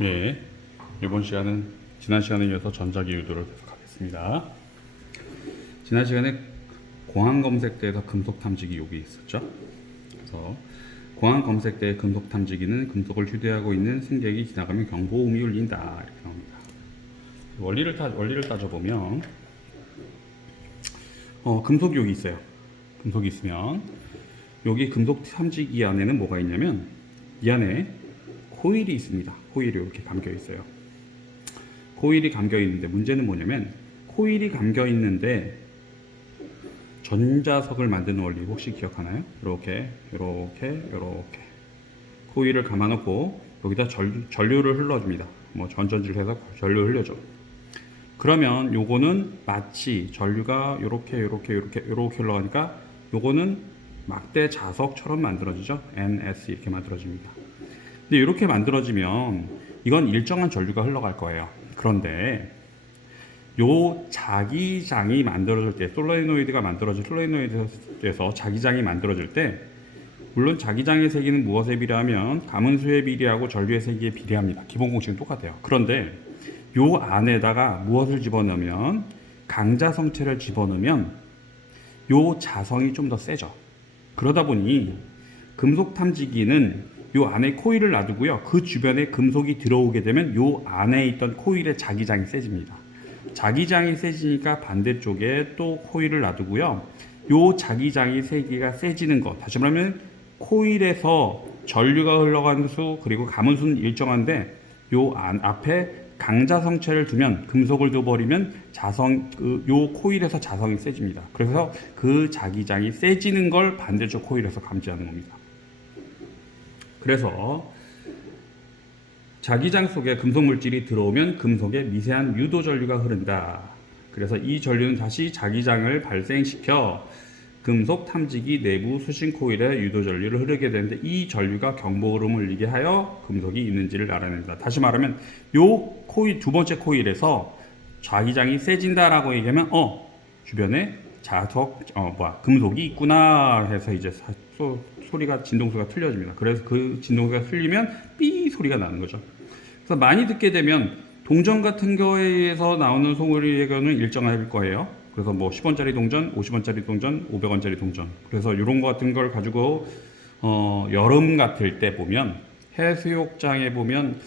네, 이번 시간은 지난 시간에 이어서 전자기 유도를 계속하겠습니다. 지난 시간에 공항 검색대에서 금속 탐지기 여기 있었죠. 그래서 공항 검색대의 금속 탐지기는 금속을 휴대하고 있는 승객이 지나가면 경보음이 울린다 이렇게 나옵니다. 원리를 따져보면 금속이 여기 있어요. 금속이 있으면 여기 금속 탐지기 안에는 뭐가 있냐면 이 안에 코일이 있습니다. 코일이 이렇게 감겨 있어요. 코일이 감겨 있는데 문제는 뭐냐면 코일이 감겨 있는데 전자석을 만드는 원리 혹시 기억하나요? 이렇게 코일을 감아놓고 여기다 전류를 흘러줍니다. 뭐 전전지를 해서 전류를 흘려줘. 그러면 요거는 마치 전류가 요렇게 흘러가니까 요거는 막대 자석처럼 만들어지죠. NS 이렇게 만들어집니다. 근데 이렇게 만들어지면 이건 일정한 전류가 흘러갈 거예요. 그런데 요 자기장이 만들어질 때 솔레노이드에서 자기장이 만들어질 때 물론 자기장의 세기는 무엇에 비례하면 가문수의 비례하고 전류의 세기에 비례합니다. 기본 공식은 똑같아요. 그런데 요 안에다가 무엇을 집어넣으면 강자성체를 집어넣으면 요 자성이 좀 더 세죠. 그러다 보니 금속 탐지기는 요 안에 코일을 놔두고요. 그 주변에 금속이 들어오게 되면 요 안에 있던 코일의 자기장이 세집니다. 자기장이 세지니까 반대쪽에 또 코일을 놔두고요. 요 자기장이 세기가 세지는 것. 다시 말하면 코일에서 전류가 흘러가는 수 그리고 가문수는 일정한데 요 앞에 강자성체를 두면 금속을 둬버리면 요 코일에서 자성이 세집니다. 그래서 그 자기장이 세지는 걸 반대쪽 코일에서 감지하는 겁니다. 그래서 자기장 속에 금속 물질이 들어오면 금속에 미세한 유도 전류가 흐른다. 그래서 이 전류는 다시 자기장을 발생시켜 금속 탐지기 내부 수신 코일에 유도 전류를 흐르게 되는데 이 전류가 경보 흐름을 울리게 하여 금속이 있는지를 알아낸다. 다시 말하면 요 코일 두 번째 코일에서 자기장이 세진다라고 얘기하면 주변에 금속이 있구나 해서 이제 소리가 진동소가 틀려집니다. 그래서 그 진동소가 틀리면 삐 소리가 나는 거죠. 그래서 많이 듣게 되면 동전 같은 거에서 나오는 소리의 경우는 일정할 거예요. 그래서 뭐 10원짜리 동전, 50원짜리 동전, 500원짜리 동전. 그래서 이런 거 같은 걸 가지고 여름 같을 때 보면 해수욕장에 보면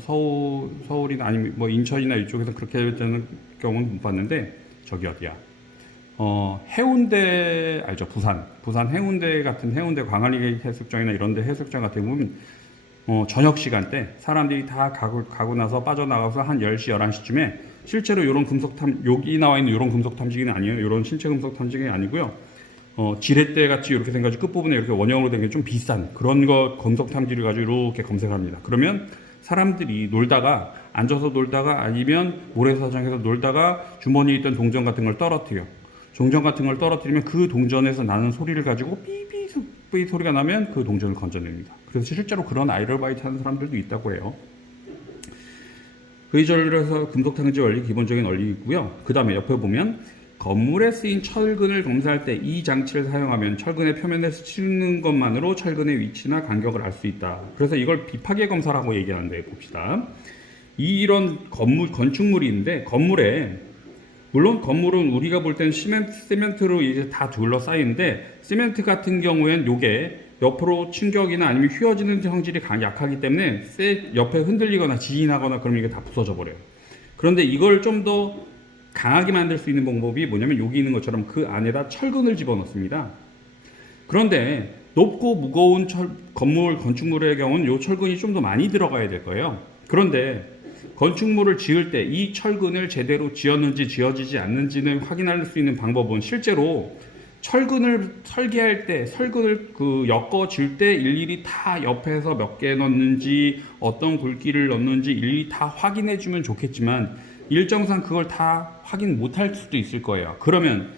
서울이나 아니면 뭐 인천이나 이쪽에서 그렇게 되는 경우는 못 봤는데 저기 어디야? 해운대 알죠? 부산 해운대 같은 해운대 광안리 해수욕장이나 이런데 해수욕장 같은 데 보면 저녁 시간대 사람들이 다 가고 나서 빠져나가서 한 10시 11시쯤에 실제로 이런 여기 나와 있는 이런 금속 탐지기는 아니에요. 이런 신체 금속 탐지기는 아니고요. 지렛대 같이 이렇게 생겨가지고 끝부분에 이렇게 원형으로 된 게 좀 비싼 그런 거 금속 탐지기를 가지고 이렇게 검색합니다. 그러면 사람들이 앉아서 놀다가 아니면 모래사장에서 놀다가 주머니에 있던 동전 같은 걸 떨어뜨려. 동전 같은 걸 떨어뜨리면 그 동전에서 나는 소리를 가지고 삐삐 소리가 나면 그 동전을 건져냅니다. 그래서 실제로 그런 아이러바이트 하는 사람들도 있다고 해요. 그 전류에서 금속 탐지 원리 기본적인 원리이고요. 그 다음에 옆에 보면 건물에 쓰인 철근을 검사할 때 이 장치를 사용하면 철근의 표면에서 치는 것만으로 철근의 위치나 간격을 알 수 있다. 그래서 이걸 비파괴 검사라고 얘기하는데 봅시다. 이런 건축물이 있는데 물론 건물은 우리가 볼 때는 시멘트로 이제 다 둘러싸이는데 시멘트 같은 경우엔 요게 옆으로 충격이나 아니면 휘어지는 성질이 약하기 때문에 옆에 흔들리거나 지진하거나 그러면 이게 다 부서져 버려요. 그런데 이걸 좀 더 강하게 만들 수 있는 방법이 뭐냐면 여기 있는 것처럼 그 안에다 철근을 집어넣습니다. 그런데 높고 무거운 건축물의 경우는 이 철근이 좀 더 많이 들어가야 될 거예요. 그런데 건축물을 지을 때 이 철근을 제대로 지었는지 지어지지 않는지는 확인할 수 있는 방법은 실제로 철근을 설계할 때 철근을 엮어 질 때 일일이 다 옆에서 몇 개 넣는지 어떤 굵기를 넣는지 일일이 다 확인해 주면 좋겠지만 일정상 그걸 다 확인 못할 수도 있을 거예요. 그러면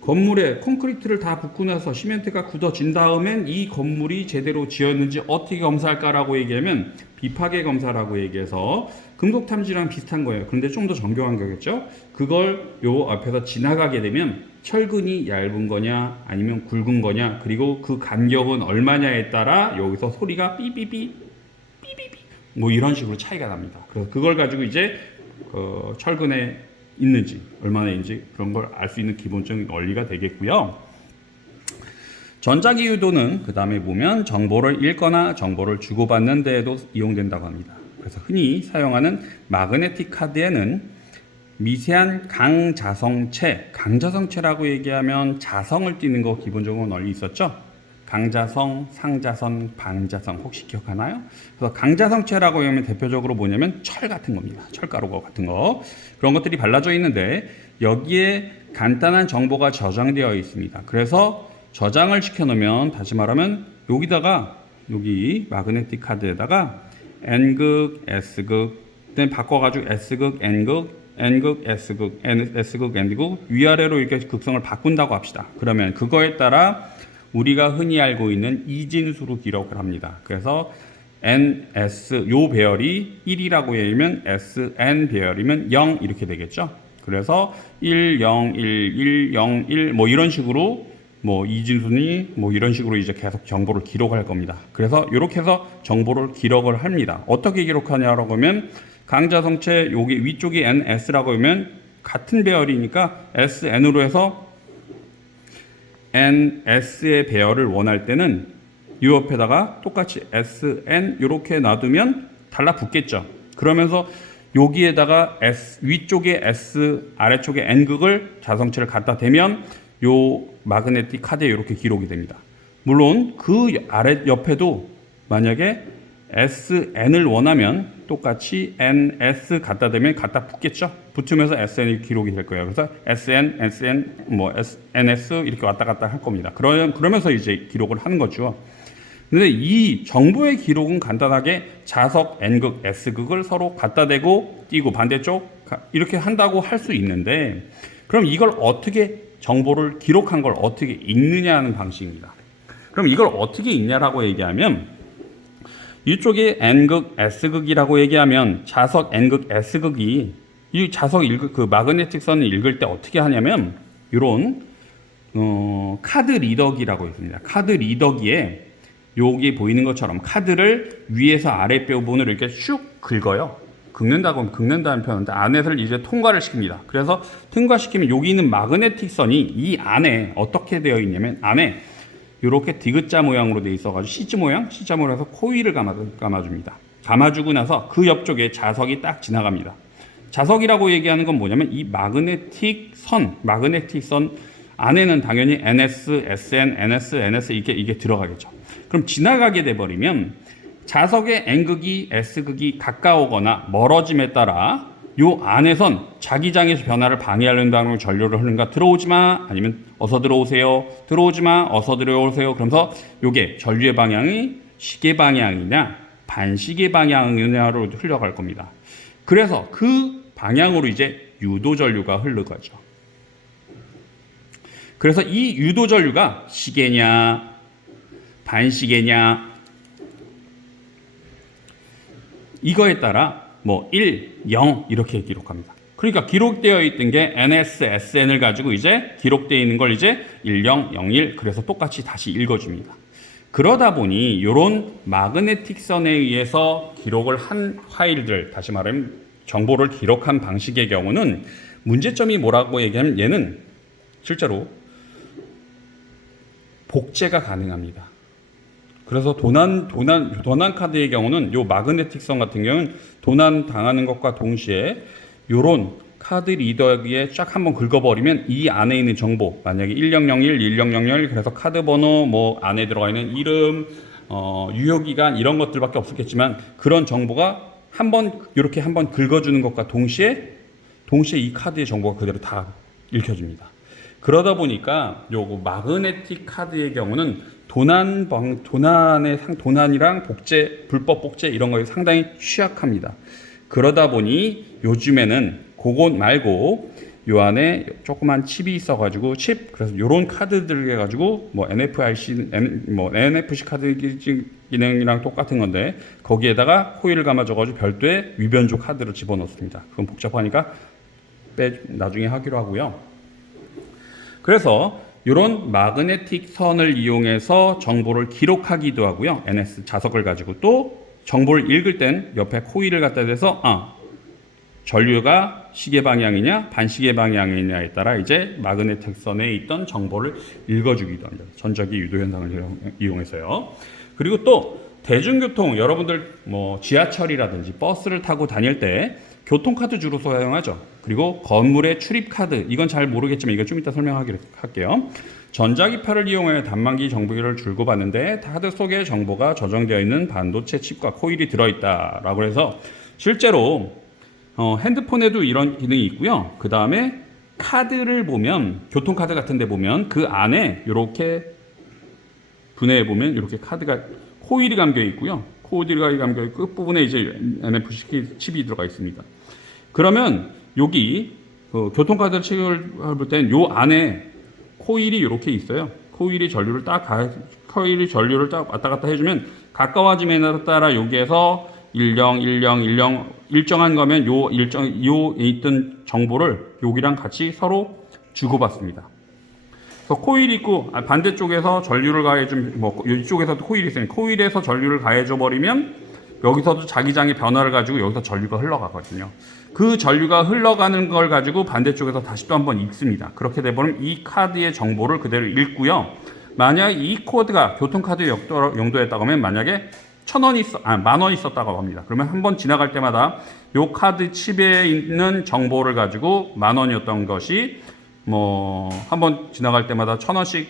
건물에 콘크리트를 다 붓고 나서 시멘트가 굳어진 다음엔 이 건물이 제대로 지었는지 어떻게 검사할까라고 얘기하면 비파괴 검사라고 얘기해서 금속 탐지랑 비슷한 거예요. 그런데 좀 더 정교한 거겠죠. 그걸 요 앞에서 지나가게 되면 철근이 얇은 거냐 아니면 굵은 거냐 그리고 그 간격은 얼마냐에 따라 여기서 소리가 삐삐삐 뭐 이런 식으로 차이가 납니다. 그래서 그걸 가지고 이제 철근에 있는지 얼마나 있는지 그런 걸 알 수 있는 기본적인 원리가 되겠고요. 전자기유도는 그 다음에 보면 정보를 읽거나 정보를 주고받는 데에도 이용된다고 합니다. 그래서 흔히 사용하는 마그네틱 카드에는 미세한 강자성체라고 얘기하면 자성을 띠는 거 기본적으로 널리 있었죠. 강자성, 상자선, 방자성 혹시 기억하나요? 그래서 강자성체라고 하면 대표적으로 뭐냐면 철 같은 겁니다. 철가루 같은 거 그런 것들이 발라져 있는데 여기에 간단한 정보가 저장되어 있습니다. 그래서 저장을 시켜놓으면 다시 말하면 여기다가 여기 마그네틱 카드에다가 N극, S극, 그다음에 바꿔가지고 S극, N극, N극, S극, S극, N극 위아래로 이렇게 극성을 바꾼다고 합시다. 그러면 그거에 따라 우리가 흔히 알고 있는 이진수로 기록을 합니다. 그래서 NS 요 배열이 1이라고 하면 SN 배열이면 0 이렇게 되겠죠. 그래서 1, 0, 1, 1, 0, 1 뭐 이런 식으로 뭐 이진순이 뭐 이런 식으로 이제 계속 정보를 기록할 겁니다. 그래서 이렇게 해서 정보를 기록을 합니다. 어떻게 기록하냐라고 하면 강자성체 여기 위쪽이 NS라고 하면 같은 배열이니까 SN으로 해서 NS의 배열을 원할 때는 이 옆에다가 똑같이 SN 이렇게 놔두면 달라붙겠죠. 그러면서 여기에다가 위쪽에 S 아래쪽에 N극을 자성체를 갖다 대면 요 마그네틱 카드에 이렇게 기록이 됩니다. 물론 그 아래 옆에도 만약에 SN을 원하면 똑같이 NS 갖다 대면 갖다 붙겠죠. 붙으면서 SN이 기록이 될 거예요. 그래서 SN, SN, 뭐 NS 이렇게 왔다 갔다 할 겁니다. 그러면서 이제 기록을 하는 거죠. 근데 이 정보의 기록은 간단하게 자석 N극, S극을 서로 갖다 대고 띄고 반대쪽 이렇게 한다고 할 수 있는데 그럼 이걸 어떻게 정보를 기록한 걸 어떻게 읽느냐 하는 방식입니다. 그럼 이걸 어떻게 읽냐라고 얘기하면 이쪽에 N극, S극이라고 얘기하면 자석 N극, S극이 이 자석 그 마그네틱 선을 읽을 때 어떻게 하냐면 이런 카드 리더기라고 있습니다. 카드 리더기에 여기 보이는 것처럼 카드를 위에서 아래 부분을 이렇게 슉 긁어요. 긁는다는 표현인데 안에를 이제 통과를 시킵니다. 그래서 통과시키면 여기 있는 마그네틱 선이 이 안에 어떻게 되어 있냐면 안에 이렇게 디귿자 모양으로 되어 있어가지고 C자 모양으로 해서 코일을 감아줍니다. 감아주고 나서 그 옆쪽에 자석이 딱 지나갑니다. 자석이라고 얘기하는 건 뭐냐면 이 마그네틱 선 안에는 당연히 NS, SN, NS 이게 들어가겠죠. 그럼 지나가게 돼버리면 자석의 N극이 S극이 가까우거나 멀어짐에 따라 요 안에선 자기장에서 변화를 방해하려는 전류를 흐르는가 들어오지마 아니면 어서 들어오세요 들어오지마 어서 들어오세요 그러면서 요게 전류의 방향이 시계 방향이냐 반시계 방향이냐로 흘러갈 겁니다. 그래서 그 방향으로 이제 유도 전류가 흘러가죠. 그래서 이 유도 전류가 시계냐 반시계냐 이거에 따라 뭐 1, 0 이렇게 기록합니다. 그러니까 기록되어 있던 게 NS, SN을 가지고 이제 기록되어 있는 걸 이제 10, 01 그래서 똑같이 다시 읽어줍니다. 그러다 보니 이런 마그네틱 선에 의해서 기록을 한 파일들 다시 말하면 정보를 기록한 방식의 경우는 문제점이 뭐라고 얘기하면 얘는 실제로 복제가 가능합니다. 그래서 도난 카드의 경우는 요 마그네틱선 같은 경우는 도난 당하는 것과 동시에 요런 카드 리더기에 쫙 한번 긁어버리면 이 안에 있는 정보 만약에 1001, 1001 그래서 카드 번호 뭐 안에 들어가 있는 이름 유효기간 이런 것들밖에 없었겠지만 그런 정보가 이렇게 한번 긁어주는 것과 동시에 이 카드의 정보가 그대로 다 읽혀집니다. 그러다 보니까 요거 마그네틱 카드의 경우는 도난이랑 복제, 불법 복제 이런 거에 상당히 취약합니다. 그러다 보니 요즘에는 그것 말고 요 안에 조그만 칩이 있어가지고 그래서 요런 카드들 해가지고 뭐 NFC 카드 기능이랑 똑같은 건데 거기에다가 코일을 감아줘가지고 별도의 위변조 카드를 집어넣습니다. 그건 복잡하니까 나중에 하기로 하고요. 그래서 이런 마그네틱 선을 이용해서 정보를 기록하기도 하고요. NS 자석을 가지고 또 정보를 읽을 땐 옆에 코일을 갖다 대서 전류가 시계 방향이냐 반시계 방향이냐에 따라 이제 마그네틱 선에 있던 정보를 읽어주기도 합니다. 전자기 유도 현상을 이용해서요. 그리고 또 대중교통, 여러분들 뭐 지하철이라든지 버스를 타고 다닐 때 교통카드 주로 사용하죠. 그리고 건물의 출입카드, 이건 잘 모르겠지만 이거 좀 이따 설명하기로 할게요. 전자기파를 이용해 단말기 정보를 주고받는데 카드 속에 정보가 저장되어 있는 반도체 칩과 코일이 들어있다라고 해서 실제로 핸드폰에도 이런 기능이 있고요. 그 다음에 카드를 보면, 교통카드 같은 데 보면 그 안에 이렇게 분해해 보면 이렇게 카드가 코일이 감겨 있고요. 코일이 감겨 있고 끝부분에 이제 NFC 칩이 들어가 있습니다. 그러면 여기 교통카드 칩을 볼 때는 요 안에 코일이 이렇게 있어요. 코일이 전류를 딱 왔다 갔다 해주면 가까워짐에 따라 여기에서 10, 10 일정한 거면 요 있던 정보를 여기랑 같이 서로 주고받습니다. 그래서 코일이 있고 반대쪽에서 전류를 가해주면 이쪽에서도 코일이 있으니까 코일에서 전류를 가해줘 버리면 여기서도 자기장의 변화를 가지고 여기서 전류가 흘러가거든요. 그 전류가 흘러가는 걸 가지고 반대쪽에서 다시 또 한번 읽습니다. 그렇게 돼버리면 이 카드의 정보를 그대로 읽고요. 만약 이 코드가 교통카드 용도였다고 하면 만약에 10,000원 있었다고 합니다. 그러면 한번 지나갈 때마다 요 카드 칩에 있는 정보를 가지고 10,000원이었던 것이 한번 지나갈 때마다 1,000원씩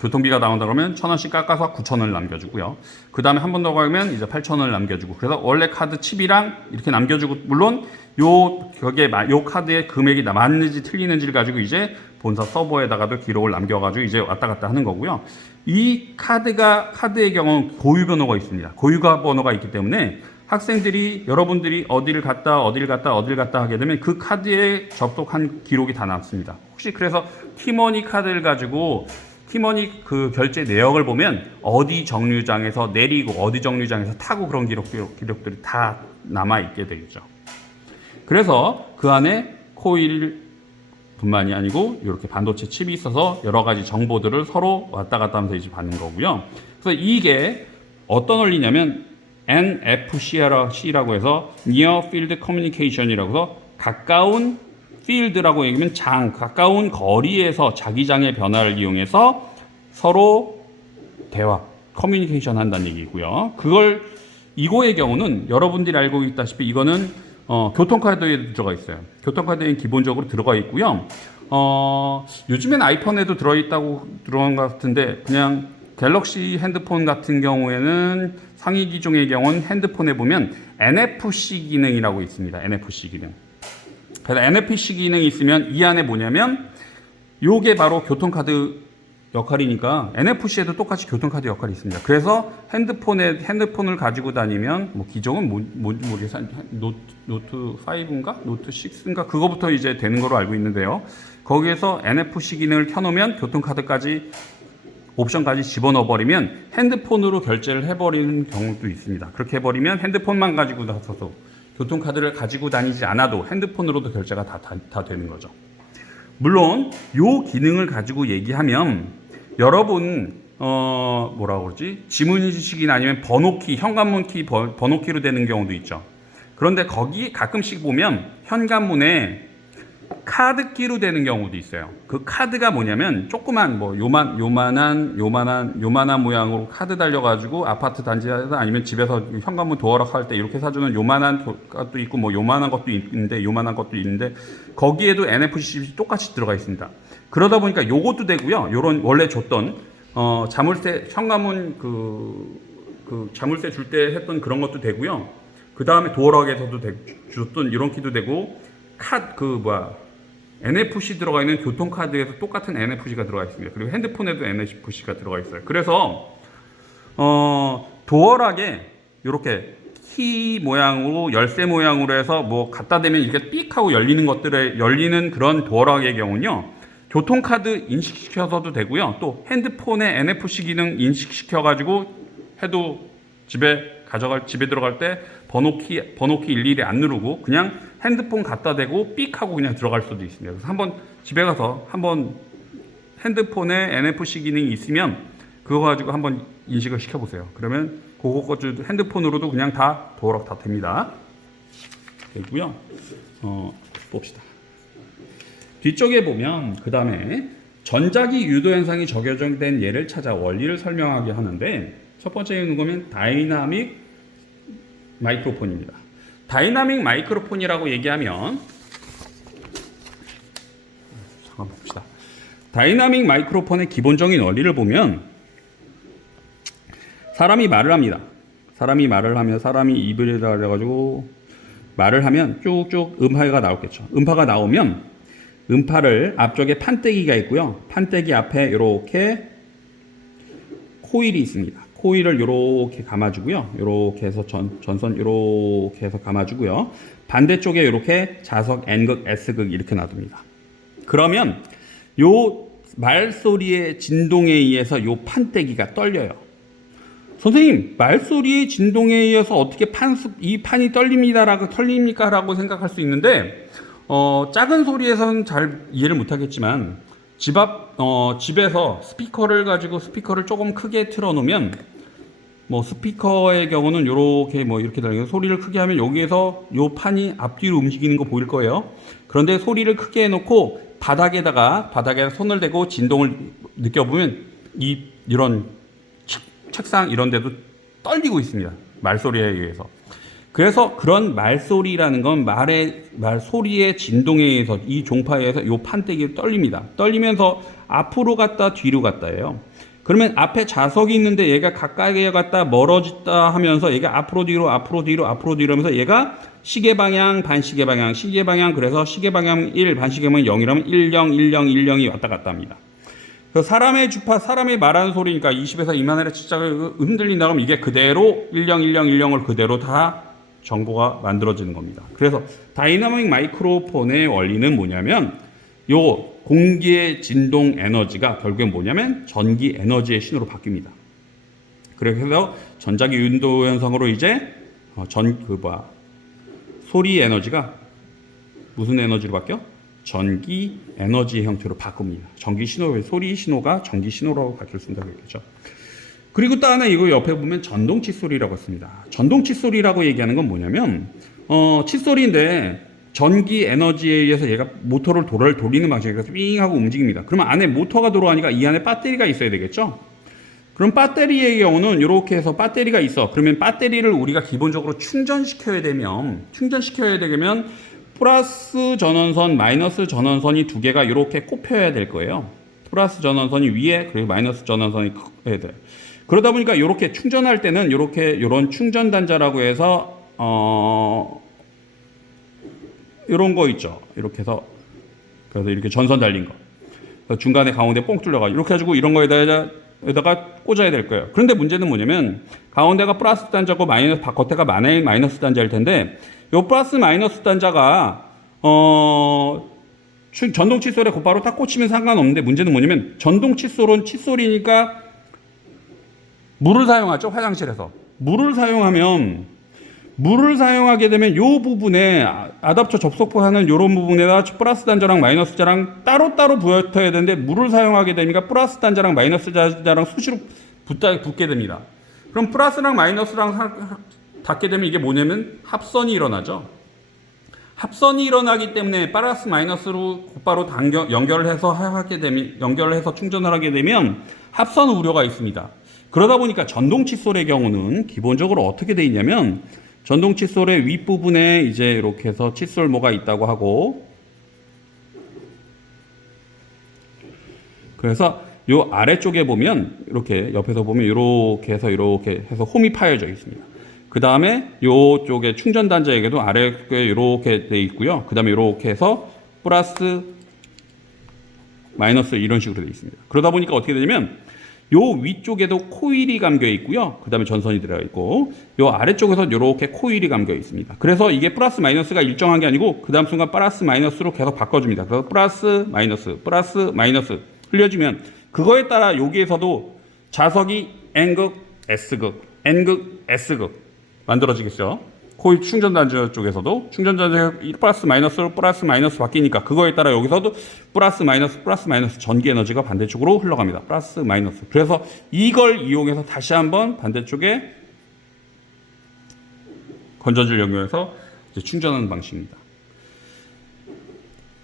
교통비가 나온다 그러면 1,000원씩 깎아서 9,000원을 남겨주고요. 그 다음에 한 번 더 가면 이제 8,000원을 남겨주고, 그래서 원래 카드 칩이랑 이렇게 남겨주고, 물론 요 카드의 금액이 맞는지 틀리는지를 가지고 이제 본사 서버에다가도 기록을 남겨가지고 이제 왔다 갔다 하는 거고요. 이 카드의 경우는 고유 번호가 있습니다. 고유 번호가 있기 때문에 여러분들이 어디를 갔다 하게 되면 그 카드에 접속한 기록이 다 남습니다. 혹시 그래서 티머니 카드를 가지고 티머니 그 결제 내역을 보면 어디 정류장에서 내리고 어디 정류장에서 타고 그런 기록들이 다 남아있게 되죠. 그래서 그 안에 코일 뿐만이 아니고 이렇게 반도체 칩이 있어서 여러 가지 정보들을 서로 왔다 갔다 하면서 이제 받는 거고요. 그래서 이게 어떤 원리냐면 NFC라고 해서 Near Field Communication이라고 해서 가까운 필드라고 얘기하면 가까운 거리에서 자기장의 변화를 이용해서 서로 대화, 커뮤니케이션 한다는 얘기고요. 이거의 경우는 여러분들이 알고 있다시피 이거는 교통카드에 들어가 있어요. 교통카드에 기본적으로 들어가 있고요. 요즘엔 아이폰에도 들어간 것 같은데 그냥 갤럭시 핸드폰 같은 경우에는 상위 기종의 경우는 핸드폰에 보면 NFC 기능이라고 있습니다. NFC 기능. 그래서 NFC 기능이 있으면 이 안에 뭐냐면 요게 바로 교통카드 역할이니까 NFC에도 똑같이 교통카드 역할이 있습니다. 그래서 핸드폰을 가지고 다니면 기종은 모르겠어요. 노트 5인가? 노트 6인가? 그거부터 이제 되는 거로 알고 있는데요. 거기에서 NFC 기능을 켜놓으면 교통카드까지 옵션까지 집어넣어버리면 핸드폰으로 결제를 해버리는 경우도 있습니다. 그렇게 해버리면 핸드폰만 가지고 나서도 교통카드를 가지고 다니지 않아도 핸드폰으로도 결제가 다 되는 거죠. 물론 이 기능을 가지고 얘기하면 여러분 지문인식이나 아니면 번호키, 현관문키, 번호키로 되는 경우도 있죠. 그런데 거기 가끔씩 보면 현관문에 카드키로 되는 경우도 있어요. 그 카드가 뭐냐면 조그만 요만한 모양으로 카드 달려가지고 아파트 단지에서 아니면 집에서 현관문 도어락 할 때 이렇게 사주는 요만한 것도 있고 요만한 것도 있는데 거기에도 NFC 똑같이 들어가 있습니다. 그러다 보니까 요것도 되고요. 요런 원래 줬던 자물쇠 현관문 자물쇠 줄 때 했던 그런 것도 되고요. 그 다음에 도어락에서도 줬던 이런 키도 되고 NFC 들어가 있는 교통카드에도 똑같은 NFC가 들어가 있습니다. 그리고 핸드폰에도 NFC가 들어가 있어요. 그래서 도어락에 이렇게 키 모양으로 열쇠 모양으로 해서 갖다 대면 이렇게 삑 하고 열리는 그런 도어락의 경우는요. 교통카드 인식시켜서도 되고요. 또 핸드폰에 NFC 기능 인식시켜가지고 해도 집에 들어갈 때 번호키 일일이 안 누르고 그냥 핸드폰 갖다 대고 삑 하고 그냥 들어갈 수도 있습니다. 그래서 집에 가서 한번 핸드폰에 NFC 기능이 있으면 그거 가지고 한번 인식을 시켜보세요. 그러면 그거 가지고 핸드폰으로도 그냥 다 도어락 다 됩니다. 되고요. 봅시다. 뒤쪽에 보면 그 다음에 전자기 유도 현상이 적용된 예를 찾아 원리를 설명하게 하는데 첫 번째 있는 거면 다이나믹 마이크로폰입니다. 다이나믹 마이크로폰이라고 얘기하면 잠깐 봅시다. 다이나믹 마이크로폰의 기본적인 원리를 보면 사람이 말을 합니다. 사람이 말을 하면 사람이 입을 달려가지고 말을 하면 쭉쭉 음파가 나오겠죠. 음파가 나오면 음파를 앞쪽에 판때기가 있고요. 판때기 앞에 이렇게 코일이 있습니다. 코일을 이렇게 감아주고요. 이렇게 해서 전선 이렇게 해서 감아주고요. 반대쪽에 이렇게 자석 N극, S극 이렇게 놔둡니다. 그러면 요 말소리의 진동에 의해서 요 판때기가 떨려요. 선생님, 말소리의 진동에 의해서 어떻게 이 판이 떨립니까? 라고 생각할 수 있는데, 작은 소리에서는 잘 이해를 못 하겠지만, 집에서 스피커를 가지고 스피커를 조금 크게 틀어놓으면, 스피커의 경우는 이렇게 달리는 소리를 크게 하면 여기에서 요 판이 앞뒤로 움직이는 거 보일 거예요. 그런데 소리를 크게 해놓고 바닥에 손을 대고 진동을 느껴보면 이런 책상 이런 데도 떨리고 있습니다. 말소리에 의해서. 그래서 그런 말소리라는 건 말소리의 진동에 의해서 이 종파에 의해서 이 판때기가 떨립니다. 떨리면서 앞으로 갔다 뒤로 갔다예요. 그러면 앞에 자석이 있는데 얘가 가까이 갔다 멀어졌다 하면서 얘가 앞으로 뒤로 하면서 얘가 시계 방향, 반시계 방향, 시계 방향, 그래서 시계 방향 1, 반시계 방향 0이라면 10, 10, 10이 왔다 갔다 합니다. 사람의 주파, 사람이 말하는 소리니까 20에서 2만 Hz가 흔들린다 그러면 이게 그대로 10, 10, 10을 그대로 다 정보가 만들어지는 겁니다. 그래서 다이나믹 마이크로폰의 원리는 뭐냐면 요 공기의 진동 에너지가 결국엔 뭐냐면 전기 에너지의 신호로 바뀝니다. 그래서 전자기 윤도 현상으로 이제 소리 에너지가 무슨 에너지로 바뀌어? 전기 에너지의 형태로 바꿉니다. 소리 신호가 전기 신호로 바뀔 수 있다고 얘기하죠. 그리고 또 하나 이거 옆에 보면 전동 칫솔이라고 했습니다. 전동 칫솔이라고 얘기하는 건 뭐냐면, 칫솔인데 전기 에너지에 의해서 얘가 모터를 돌리는 방식이라서 삥 하고 움직입니다. 그러면 안에 모터가 들어가니까 이 안에 배터리가 있어야 되겠죠? 그럼 배터리의 경우는 이렇게 해서 배터리가 있어. 그러면 배터리를 우리가 기본적으로 충전시켜야 되면 플러스 전원선, 마이너스 전원선이 두 개가 이렇게 꼽혀야 될 거예요. 플러스 전원선이 위에, 그리고 마이너스 전원선이 커야 돼요. 그러다 보니까 이렇게 충전할 때는 이런 충전 단자라고 해서, 이런 거 있죠. 이렇게 해서, 그래서 이렇게 전선 달린 거. 중간에 가운데 뽕 뚫려가지고, 이렇게 해가지고 이런 거에다가 꽂아야 될 거예요. 그런데 문제는 뭐냐면, 가운데가 플러스 단자고 겉에가 마이너스 단자일 텐데, 요 플러스 마이너스 단자가 전동 칫솔에 곧바로 딱 꽂히면 상관없는데 문제는 뭐냐면 전동 칫솔은 칫솔이니까 물을 사용하죠. 화장실에서 물을 사용하게 되면 요 부분에 아답터 접속부하는 요런 부분에다 플러스 단자랑 마이너스 단자랑 따로따로 붙어야 되는데 물을 사용하게 되니까 플러스 단자랑 마이너스 단자랑 수시로 붙게 됩니다. 그럼 플러스랑 마이너스랑 닿게 되면 이게 뭐냐면 합선이 일어나죠. 합선이 일어나기 때문에 플러스 마이너스로 곧바로 연결을 해서 충전을 하게 되면 합선 우려가 있습니다. 그러다 보니까 전동 칫솔의 경우는 기본적으로 어떻게 돼 있냐면 전동 칫솔의 윗부분에 이제 이렇게 해서 칫솔모가 있다고 하고 그래서 요 아래쪽에 보면 이렇게 옆에서 보면 이렇게 해서 홈이 파여져 있습니다. 그 다음에 요쪽에 충전 단자에게도 아래에 이렇게 돼 있고요. 그 다음에 이렇게 해서 플러스 마이너스 이런 식으로 돼 있습니다. 그러다 보니까 어떻게 되냐면 요 위쪽에도 코일이 감겨 있고요. 그 다음에 전선이 들어가 있고 요 아래쪽에서 이렇게 코일이 감겨 있습니다. 그래서 이게 플러스 마이너스가 일정한 게 아니고 그 다음 순간 플러스 마이너스로 계속 바꿔줍니다. 그래서 플러스 마이너스 흘려주면 그거에 따라 여기에서도 자석이 N극, S극, N극, S극 만들어지겠죠. 코일 충전단자 쪽에서도 충전단자 플러스 마이너스 바뀌니까 그거에 따라 여기서도 플러스 마이너스 전기 에너지가 반대쪽으로 흘러갑니다. 플러스 마이너스. 그래서 이걸 이용해서 다시 한번 반대쪽에 건전지를 연결해서 이제 충전하는 방식입니다.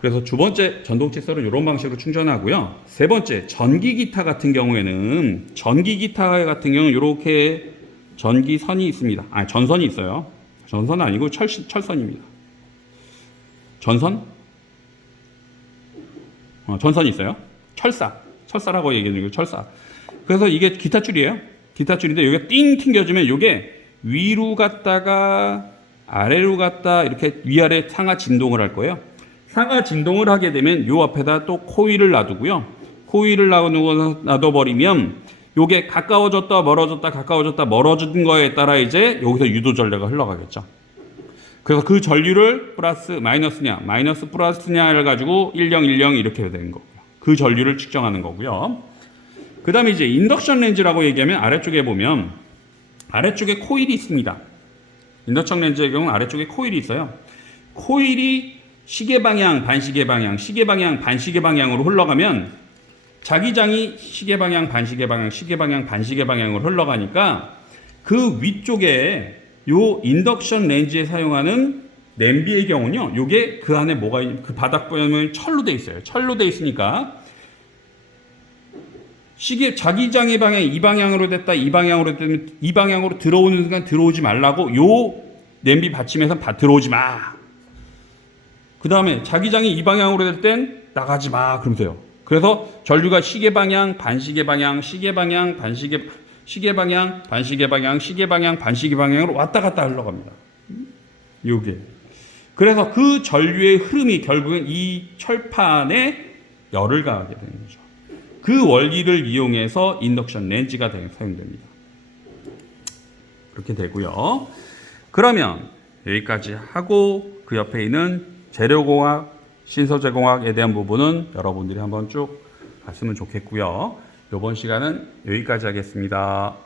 그래서 두 번째 전동 칫솔은 이런 방식으로 충전하고요. 세 번째 전기 기타 같은 경우는 이렇게 전기선이 있습니다. 전선이 있어요. 전선은 아니고 철선입니다. 전선? 전선이 있어요. 철사라고 얘기하는 거 철사. 그래서 이게 기타줄이에요. 기타줄인데 여기가 띵 튕겨지면 이게 위로 갔다가 아래로 갔다 이렇게 위아래 상하 진동을 할 거예요. 상하 진동을 하게 되면 요 앞에다 또 코일을 놔두고요. 코일을 놔둬버리면 요게 가까워졌다 멀어진 거에 따라 이제 여기서 유도 전류가 흘러가겠죠. 그래서 그 전류를 플러스 마이너스냐 마이너스 플러스냐를 가지고 1010 이렇게 되는 거고요. 그 전류를 측정하는 거고요. 그 다음에 이제 인덕션 렌즈라고 얘기하면 아래쪽에 보면 아래쪽에 코일이 있습니다. 인덕션 렌즈의 경우는 아래쪽에 코일이 있어요. 코일이 시계 방향, 반시계 방향으로 흘러가면 자기장이 시계 방향, 반시계 방향으로 흘러가니까 그 위쪽에 요 인덕션 렌즈에 사용하는 냄비의 경우는요. 요게 그 안에 뭐가 그 바닥 보면 철로 돼 있어요. 철로 돼 있으니까 시계 자기장의 방향 이 방향으로 됐다 이 방향으로 들어오는 순간 들어오지 말라고 요 냄비 받침에서 들어오지 마. 그 다음에 자기장이 이 방향으로 될 땐 나가지 마 그러면서요. 그래서 전류가 시계 방향, 반시계 방향, 시계 방향, 시계 방향, 반시계 방향으로 왔다 갔다 흘러갑니다. 요게. 그래서 그 전류의 흐름이 결국엔 이 철판에 열을 가하게 되는 거죠. 그 원리를 이용해서 인덕션 렌즈가 사용됩니다. 그렇게 되고요. 그러면 여기까지 하고 그 옆에 있는 재료공학, 신소재공학에 대한 부분은 여러분들이 한번 쭉 봤으면 좋겠고요. 이번 시간은 여기까지 하겠습니다.